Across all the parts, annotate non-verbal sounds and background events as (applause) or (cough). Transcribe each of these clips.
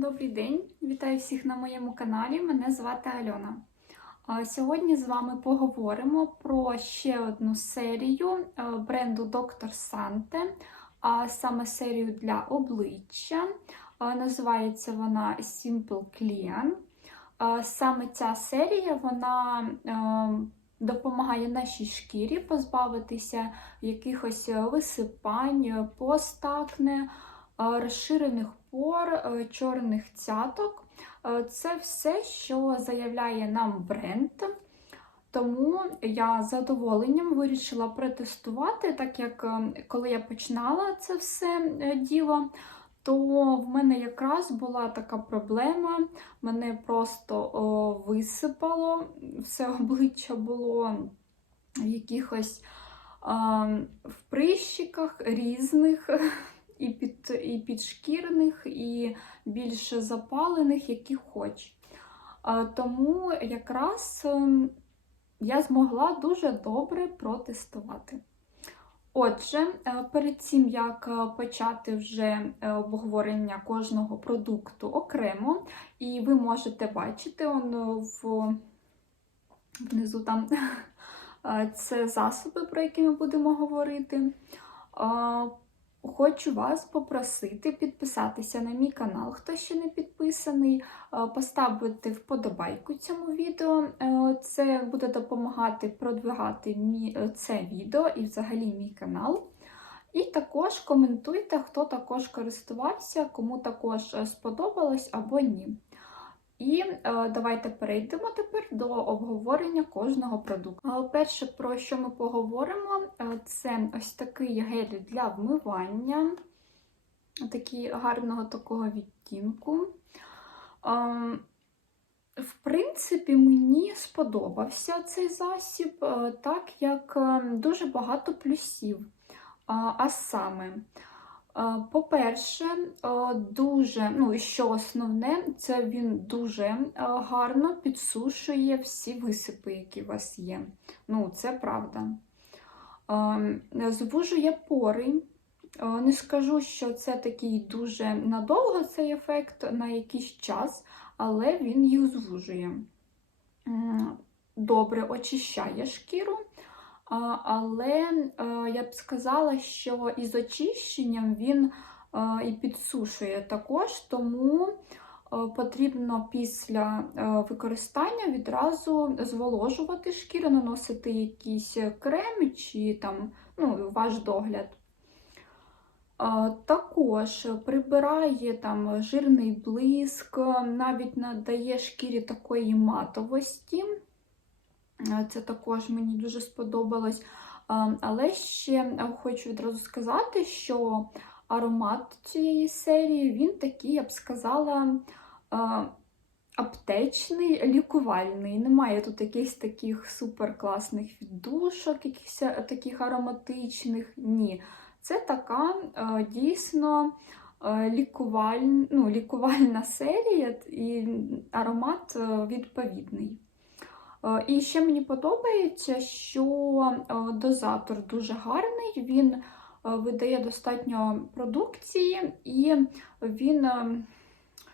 Добрий день, вітаю всіх на моєму каналі. Мене звати Альона. Сьогодні з вами поговоримо про ще одну серію е, бренду Dr. Sante, а саме серію для обличчя. Е, Називається вона Simple Clean. Е, Саме ця серія вона е, допомагає нашій шкірі позбавитися якихось висипань, постакне, е, розширених пор, е, чорних цяток. Е, Це все, що заявляє нам бренд. Тому я з задоволенням вирішила протестувати, так як е, коли я починала це все діло, то в мене якраз була така проблема. Мене просто о, висипало, все (laughs) обличчя було в якихось а, в прищиках різних, (laughs) і, під, і підшкірних, і більш запалених, які хоч. Тому якраз ем, я змогла дуже добре протестувати. Отже, е, перед тим як е, почати вже е, обговорення кожного продукту окремо, і ви можете бачити он в, внизу там (laughs) це засоби, про які ми будемо говорити. Хочу вас попросити підписатися на мій канал, хто ще не підписаний, е, поставити вподобайку цьому відео. Е, Це буде допомагати продвигати е, це відео і взагалі мій канал. І також коментуйте, хто також користувався, кому також сподобалось або ні. І е, давайте перейдемо тепер до обговорення кожного продукту. Перше, про що ми поговоримо, е, це ось такий гель для вмивання, такий гарного такого відтінку. Е, В принципі, мені сподобався цей засіб, е, так як е, дуже багато плюсів. А саме, по-перше, е, дуже, ну і що основне, це він дуже е, гарно підсушує всі висипи, які у вас є. Ну, це правда. Е, Звужує пори. Е, Не скажу, що це такий дуже надовго цей ефект на якийсь час, але він їх звужує. Добре очищає шкіру. Але е, я б сказала, що із очищенням він е, і підсушує також, тому е, потрібно після використання відразу зволожувати шкіру, наносити якийсь крем чи там, ну, ваш догляд. Також прибирає там жирний блиск, навіть надає шкірі такої матовості. Це також мені дуже сподобалось. Але ще хочу відразу сказати, що аромат цієї серії, він такий, я б сказала, аптечний, лікувальний. Немає тут якихось таких суперкласних віддушок, якихось е, таких ароматичних. Ні. Це така е, дійсно е, лікуваль... ну, лікувальна серія і аромат відповідний. Е, І ще мені подобається, що е, дозатор дуже гарний, він е, видає достатньо продукції, і він,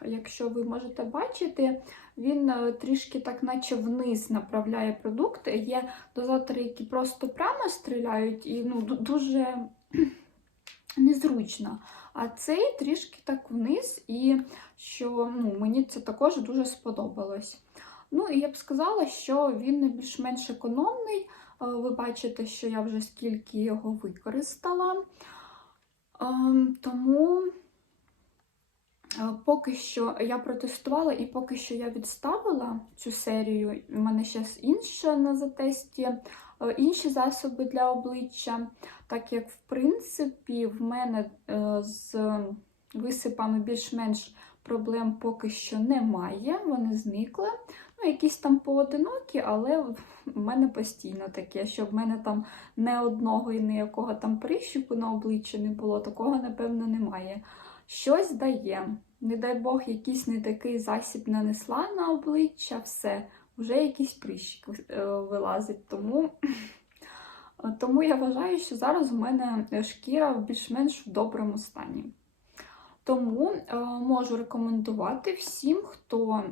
якщо ви можете бачити, він трішки так, наче вниз направляє продукти. Є дозатори, які просто прямо стріляють, і ну, дуже (clears throat) незручно. А цей трішки так вниз, і що ну, мені це також дуже сподобалось. Ну, і я б сказала, що він більш-менш економний. Е, Ви бачите, що я вже скільки його використала. Ем, Тому е, поки що я протестувала і поки що я відставила цю серію. У мене зараз інша на затесті, е, інші засоби для обличчя. Так як, в принципі, в мене з висипами більш-менш проблем поки що немає, вони зникли. Якісь там поодинокі, але в мене постійно таке, щоб в мене там не одного і ніякого там прищику на обличчі не було, такого, напевно, немає. Щось дає. Не дай Бог, якийсь не такий засіб нанесла на обличчя, все, вже якийсь прищик е, вилазить. Тому, (clears throat) тому я вважаю, що зараз у мене шкіра більш-менш в доброму стані. Тому е, можу рекомендувати всім, хто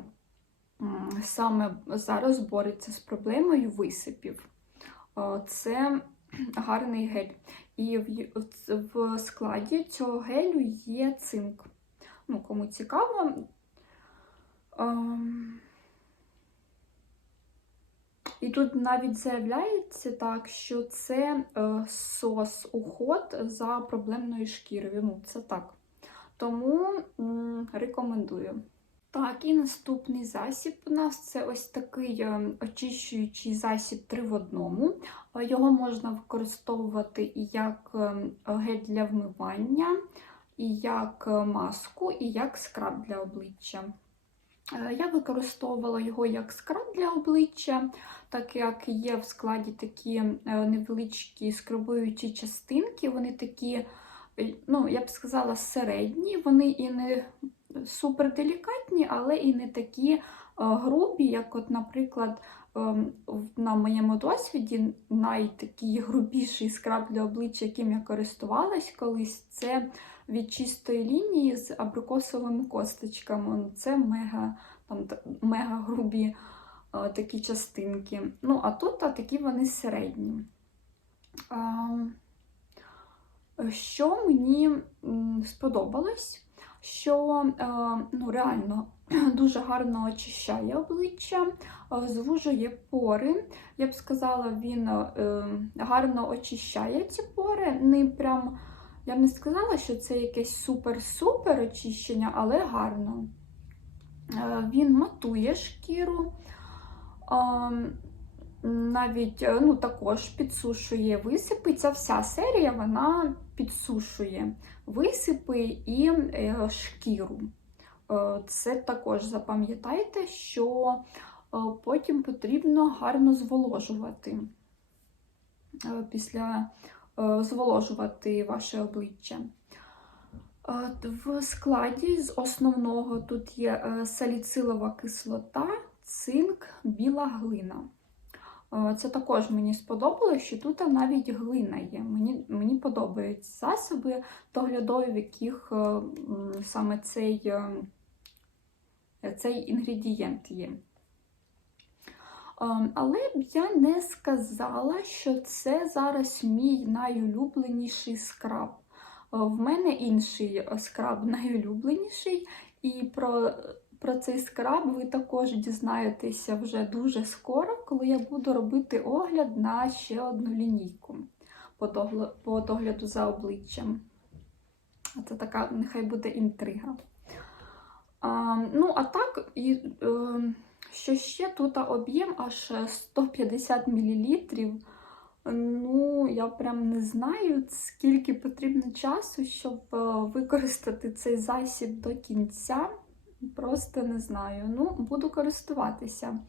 саме зараз бореться з проблемою висипів. Е, Це гарний гель. І в, складі цього гелю є цинк. Ну, кому цікаво. Ем, І тут навіть заявляється так, що це е, сос уход за проблемною шкірою. Ну, це так. Тому рекомендую. Так, і наступний засіб у нас це ось такий е, очищуючий засіб 3 в одному. Е, Його можна використовувати і як е, гель для вмивання, і як маску, і як скраб для обличчя. Я використовувала його як скраб для обличчя, так як є в складі такі невеличкі скрабуючі частинки, вони такі, ну, я б сказала, середні, вони і не супер делікатні, але і не такі е, грубі, як, от, наприклад, ем, на моєму досвіді найтакий грубіший скраб для обличчя, яким я користувалась колись, це від чистої лінії з абрикосовими косточками. Це мега, там, мега грубі е, такі частинки. Ну, а тут а, такі вони середні. Ем, Що мені сподобалось, що е, ну, реально (clears throat) дуже гарно очищає обличчя, е, звужує пори. Я б сказала, він е, гарно очищає ці пори. Не прям, я б не сказала, що це якесь супер-супер очищення, але гарно. Він матує шкіру. навіть ну, також підсушує висипи. Ця вся серія вона підсушує висипи і е, шкіру. Е, Це також запам'ятайте, що е, потім потрібно гарно зволожувати після зволожувати ваше обличчя. В складі з основного тут є саліцилова кислота, цинк, біла глина. Е, Це також мені сподобалось, що тут навіть глина є. Мені, мені подобаються засоби доглядові, в яких е, саме цей, е, цей інгредієнт є. Е, Але б я не сказала, що це зараз мій найулюбленіший скраб. В мене інший скраб (laughs) найулюбленіший, і про про цей скраб ви також дізнаєтеся вже дуже скоро, коли я буду робити огляд на ще одну лінійку по догляду за обличчям. Це така, нехай буде інтрига. А, ну, а так, і, е, що ще тут об'єм аж 150 мл. Ну, я прям не знаю, скільки потрібно часу, щоб е, використати цей засіб до кінця. Просто не знаю. Ну, буду користуватися.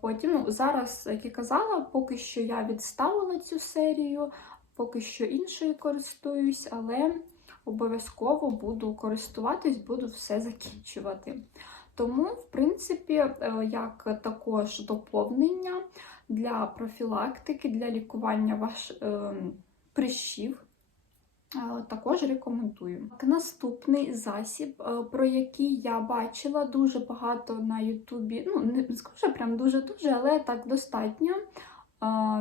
Потім, ну, зараз, як я казала, поки що я відставила цю серію, поки що іншою користуюсь, але обов'язково буду користуватись, буду все закінчувати. Тому, в принципі, е, як також доповнення для профілактики, для лікування ваш, е, прищів. Е, Також рекомендую. Наступний засіб, е, про який я бачила дуже багато на Ютубі, ну не скажу прям дуже-дуже, але так достатньо е,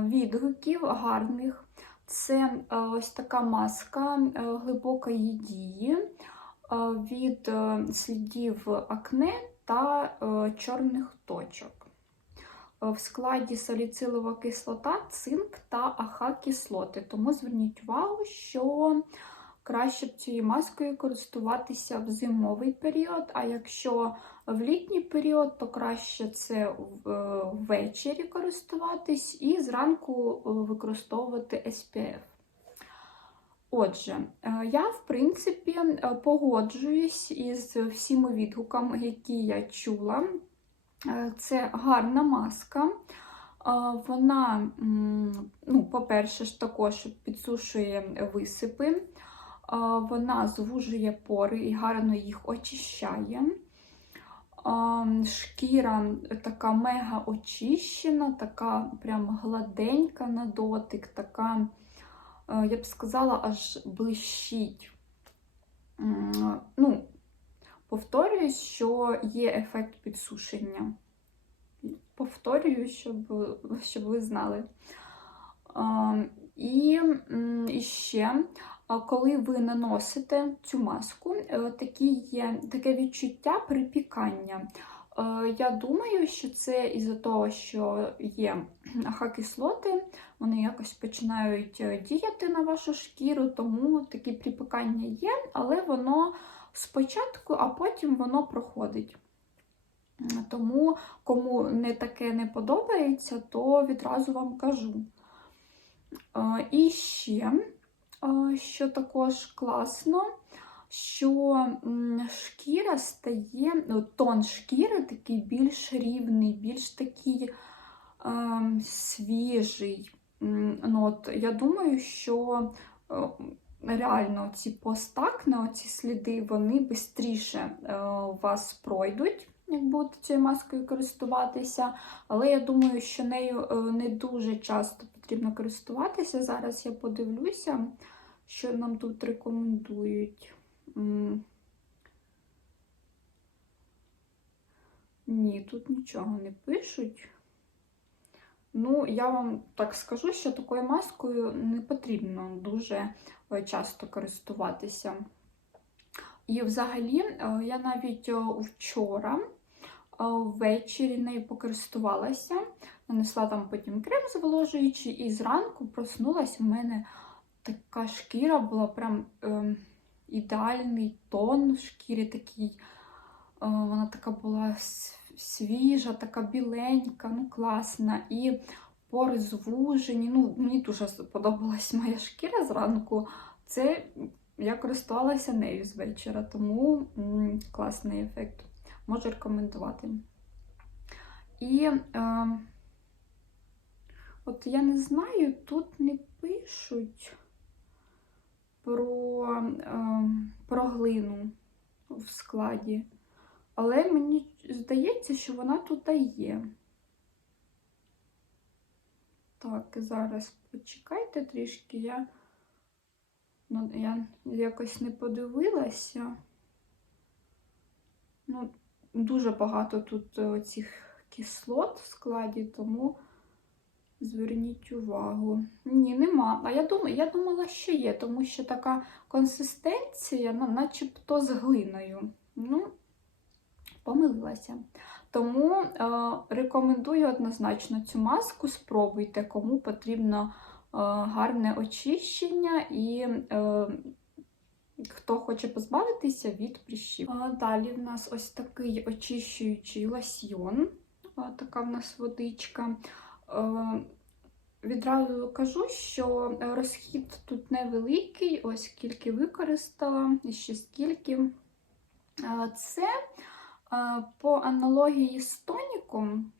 відгуків гарних. Це ось така маска глибокої дії від слідів акне та чорних точок. Е, В складі саліцилова кислота, цинк та АХ-кислоти. Тому зверніть увагу, що краще цією маскою користуватися в зимовий період, а якщо в літній період, то краще це е, ввечері користуватись і зранку е, використовувати SPF. Отже, я, в принципі, погоджуюсь із всіма відгуками, які я чула. Е, Це гарна маска. Е, Вона, ну, по-перше, ж також підсушує висипи, Е, вона звужує пори і гарно їх очищає. Шкіра така мега очищена, така прям гладенька на дотик, така, я б сказала, аж блищить. ну, повторююсь, що є ефект підсушення. Повторюю, щоб, щоб ви знали. І, і ще, коли ви наносите цю маску, е, такі є, таке відчуття припікання. Е, Я думаю, що це із-за того, що є ахокислоти, вони якось починають е, діяти на вашу шкіру, тому такі припікання є, але воно спочатку, а потім воно проходить. Тому, кому не таке не подобається, то відразу вам кажу. Е, І ще, е, що також класно, що шкіра стає, ну, тон шкіри такий більш рівний, більш такий ем, свіжий. Ну, от, я думаю, що е, реально ці постакне, ці сліди, вони швидше у вас пройдуть, як будете цією маскою користуватися. Але я думаю, що нею е, не дуже часто потрібно користуватися. Зараз я подивлюся, що нам тут рекомендують. Ні, тут нічого не пишуть. Ну, я вам так скажу, що такою маскою не потрібно дуже е, часто користуватися. І взагалі, е, я навіть е, вчора е, ввечері нею покористувалася, нанесла там потім крем зволожуючий, і зранку проснулась у мене така шкіра була прям е, ідеальний тон в шкірі такий. Е, вона така була свіжа, така біленька, ну класна. І пори звужені. Ну, мені дуже сподобалась моя шкіра зранку. Це я користувалася нею з вечора, тому м, класний ефект. Можу рекомендувати. І е, от я не знаю, тут не пишуть про, е, про глину в складі. Але мені здається, що вона тут є. Так, зараз почекайте трішки, я, ну, я якось не подивилася. Ну, дуже багато тут е, цих кислот в складі, тому зверніть увагу. Ні, нема. А я думала, я думала, що є, тому що така консистенція, начебто з глиною. Ну, помилилася. Тому е, рекомендую однозначно цю маску. Спробуйте, кому потрібно е, гарне очищення і е, хто хоче позбавитися від прищів. А Далі в нас ось такий очищуючий лосьйон. А, Така в нас водичка. Е, Відразу кажу, що розхід тут невеликий, ось скільки використала, і ще скільки. Е, Це е, по аналогії з тоніком,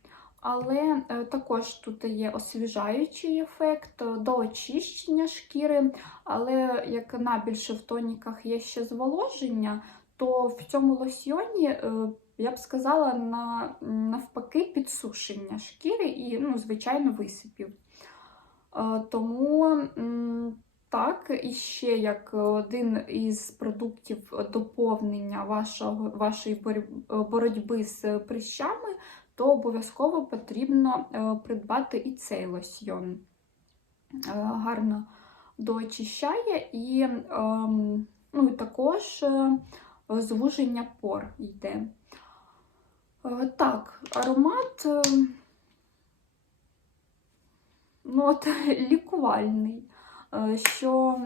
але е, також тут є освіжаючий ефект е, до очищення шкіри, але як найбільше в тоніках є ще зволоження, то в цьому лосьйоні, е, я б сказала, на, навпаки, підсушення шкіри і, ну, звичайно, висипів. Е, Тому так, і ще як один із продуктів доповнення вашого, вашої боротьби- боротьби з прищами, то обов'язково потрібно е, придбати і цей лосьйон. Е, Гарно доочищає і, ем, ну, і також е, звуження пор йде. Е, Так, аромат. е, ну, от, (laughs) лікувальний, е, що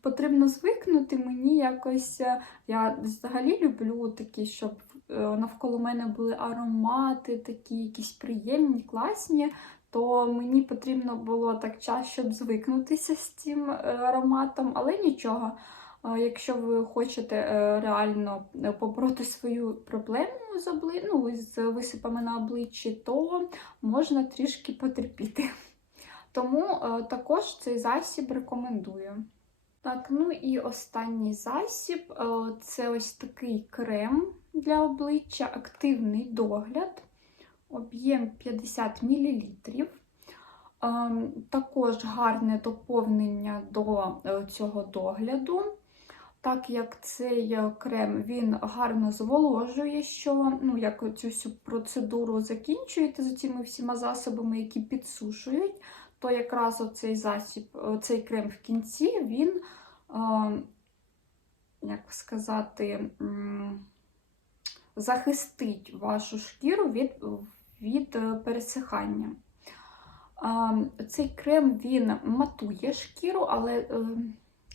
потрібно звикнути мені якось. е, Я взагалі люблю такі, щоб е, навколо мене були аромати, такі якісь приємні, класні. То мені потрібно було так час, щоб звикнутися з цим е, ароматом, але нічого. Е, Якщо ви хочете е, реально е, побороти свою проблему з, обли... ну, з висипами на обличчі, то можна трішки потерпіти. Тому е, також цей засіб рекомендую. Так, ну і останній засіб е, це ось такий крем для обличчя, активний догляд, об'єм 50 мл. Ем, Також гарне доповнення до е, цього догляду. так як цей крем він гарно зволожує, що ну, як цю всю процедуру закінчуєте з цими всіма засобами, які підсушують, то якраз оцей засіб, цей крем в кінці, він, е, як сказати, захистить вашу шкіру від, від е, пересихання. Цей крем він матує шкіру, але е,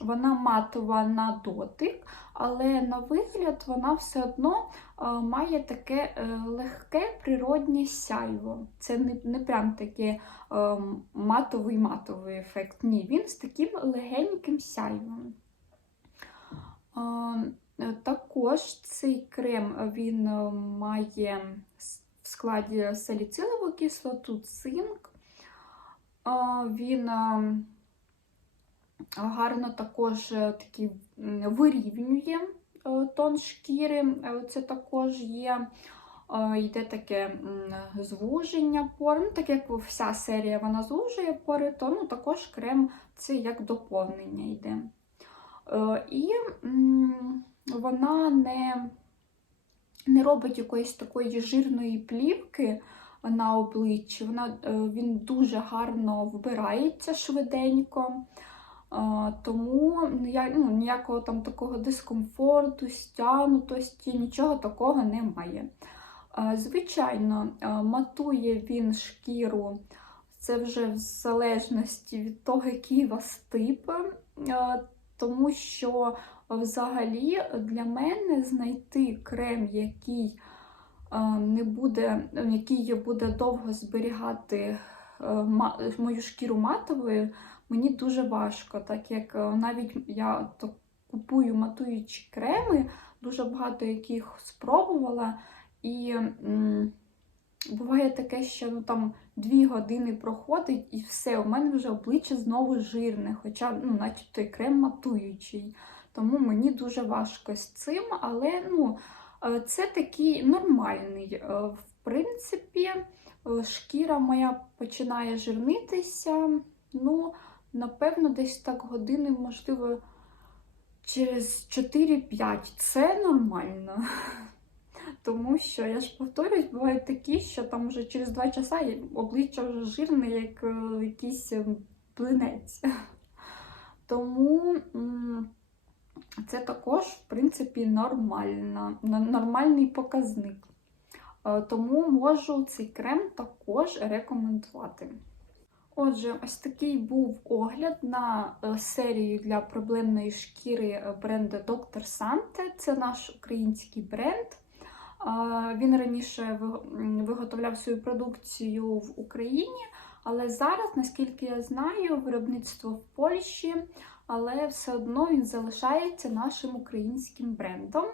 вона матова на дотик, але на вигляд вона все одно має таке е, легке природнє сяйво. Це не не прям такий матовий-матовий ефект. Ні, він з таким легеньким сяйвом. Також цей крем він має в складі саліцилову кислоту, цинк. Він гарно також е, такий вирівнює е, тон шкіри. Е, це також є. Йде таке звуження пор. Ну, Так як вся серія вона звужує пори, то ну, також крем це як доповнення йде. І вона не не робить якоїсь такої жирної плівки на обличчі. Вона, Він дуже гарно вбирається швиденько. Тому ну, ніякого там такого дискомфорту, стянутості, нічого такого немає. Звичайно, матує він шкіру, це вже в залежності від того, який у вас тип, тому що взагалі для мене знайти крем, який не буде, який буде довго зберігати мою шкіру матовою, мені дуже важко, так як е, навіть я то купую матуючі креми, дуже багато яких спробувала. І буває таке, що ну, там дві години проходить і все, у мене вже обличчя знову жирне, хоча ну, начебто і крем матуючий. Тому мені дуже важко з цим, але ну, е, це такий нормальний. Е, в принципі, шкіра моя починає жирнитися. ну, Напевно, десь так години, можливо, через 4-5. Це нормально. (laughs) Тому що, я ж повторюсь, бувають такі, що там вже через 2 часа обличчя вже жирне, як е, якийсь плинець. (laughs) Тому це також, в принципі, нормально, нормальний показник. Е, тому можу цей крем також рекомендувати. Отже, ось такий був огляд на е, серію для проблемної шкіри е, бренду Dr. Sante. Це наш український бренд. Він раніше виготовляв свою продукцію в Україні, але зараз, наскільки я знаю, виробництво в Польщі, але все одно він залишається нашим українським брендом.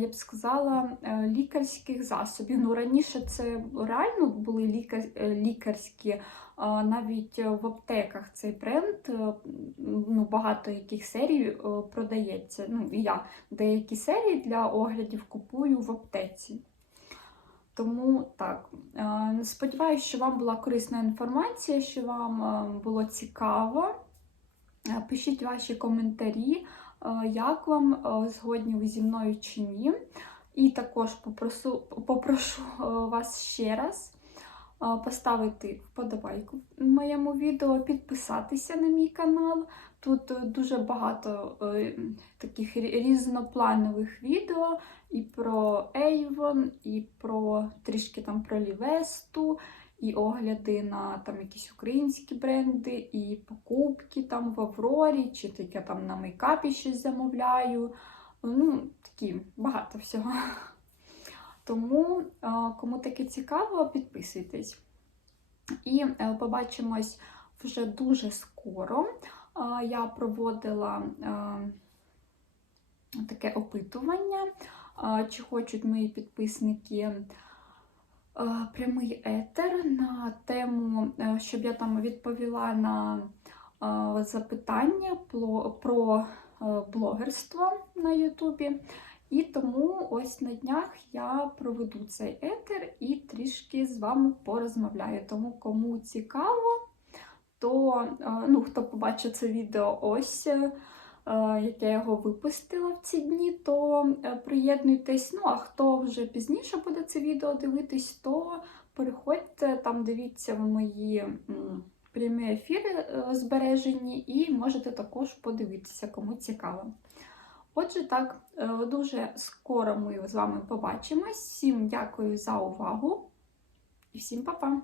Я б сказала, е, лікарських засобів. Ну, Раніше це реально були лікар, лікарські навіть в аптеках цей бренд, е, ну, багато яких серій е, продається. Ну, я деякі серії для оглядів купую в аптеці. Тому так, е, сподіваюся, що вам була корисна інформація, що вам було цікаво. Пишіть ваші коментарі, як вам згодні ви зі мною чи ні. І також попрошу, попрошу вас ще раз поставити вподобайку моєму відео, підписатися на мій канал. Тут е, дуже багато е, таких різнопланових відео і про Avon, і про трішки там про Лівесту, і огляди на там якісь українські бренди, і покупки там в Аврорі, чи таке там на мейкапі щось замовляю. Ну, такі багато всього. Тому, кому таке цікаво, підписуйтесь. І е, побачимось вже дуже скоро. Я проводила е, таке опитування, чи хочуть мої підписники е, прямий етер на тему, щоб я там відповіла на запитання про блогерство на Ютубі. І тому ось на днях я проведу цей етер і трішки з вами порозмовляю. Тому кому цікаво, то е, ну, хто побачить це відео ось е, як я його випустила в ці дні, то е, приєднуйтесь. Ну, а хто вже пізніше буде це відео дивитись, то переходьте там, дивіться в мої прямі ефіри збережені, і можете також подивитися, кому цікаво. Отже, так, е, дуже скоро ми з вами побачимось. Всім дякую за увагу і всім па-па!